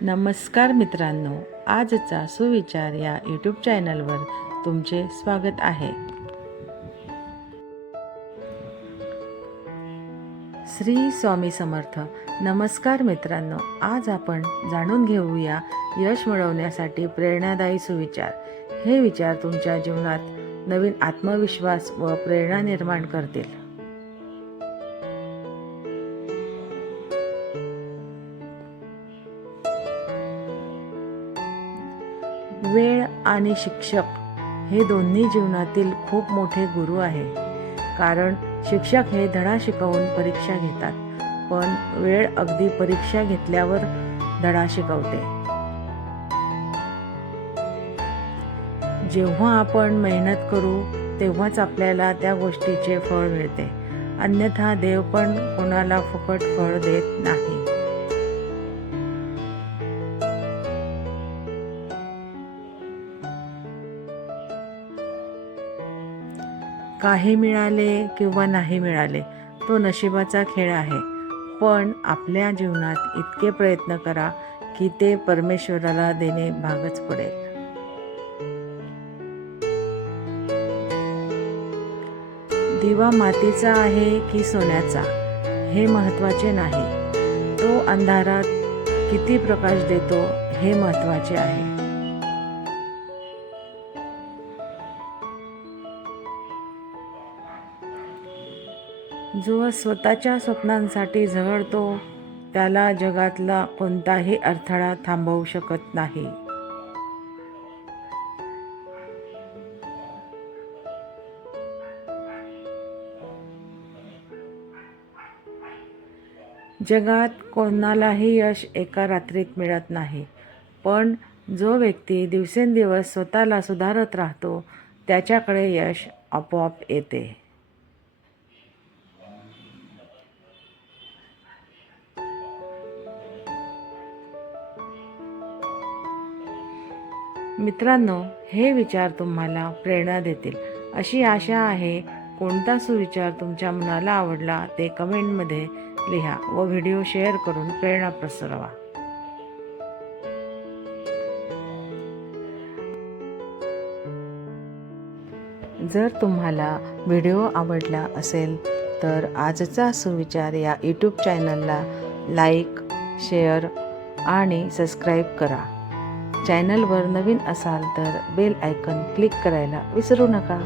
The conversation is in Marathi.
नमस्कार मित्रांनो आजचा सुविचार या यूट्यूब चॅनलवर तुमचे स्वागत आहे. श्री स्वामी समर्थ नमस्कार मित्रांनो आज आपण जाणून घेऊया यश मिळवण्यासाठी प्रेरणादायी सुविचार. हे विचार तुमच्या जीवनात नवीन आत्मविश्वास व प्रेरणा निर्माण करतील. वेळ आणि शिक्षक हे दोन्ही जीवनातील खूप मोठे गुरु आहे. कारण शिक्षक हे धडा शिकवून परीक्षा घेतात पण वेळ अगदी परीक्षा घेतल्यावर धडा शिकवते. जेव्हा आपण मेहनत करू तेव्हाच आपल्याला त्या गोष्टीचे फळ मिळते. अन्यथा देव पण कोणाला फुकट फळ देत नाही. काही मिळाले किंवा नाही मिळाले तो नशिबाचा खेळ आहे. पण आपल्या जीवनात इतके प्रयत्न करा की ते परमेश्वराला देणे भागच पडेल. दिवा मातीचा आहे की सोन्याचा? हे महत्त्वाचे नाही. तो अंधारात किती प्रकाश देतो हे महत्त्वाचे आहे. जो स्वतःच्या स्वप्नांसाठी झगडतो त्याला जगातला कोणताही अडथळा थांबवू शकत नाही. जगात कोणालाही यश एका रात्रीत मिळत नाही पण जो व्यक्ती दिवसेंदिवस स्वतःला सुधारत राहतो त्याच्याकडे यश आपोआप येते. मित्रांनो हे विचार तुम्हाला प्रेरणा देतील. अशी आशा आहे कोणता सुविचार तुमच्या मनाला आवडला ते कमेंटमध्ये लिहा व व्हिडिओ शेअर करून प्रेरणा पसरवा. जर तुम्हाला व्हिडिओ आवडला असेल तर आजचा सुविचार या यूट्यूब चॅनलला लाईक शेअर आणि सबस्क्राईब करा. चॅनलवर नवीन असाल तर बेल आयकन क्लिक करायला विसरू नका.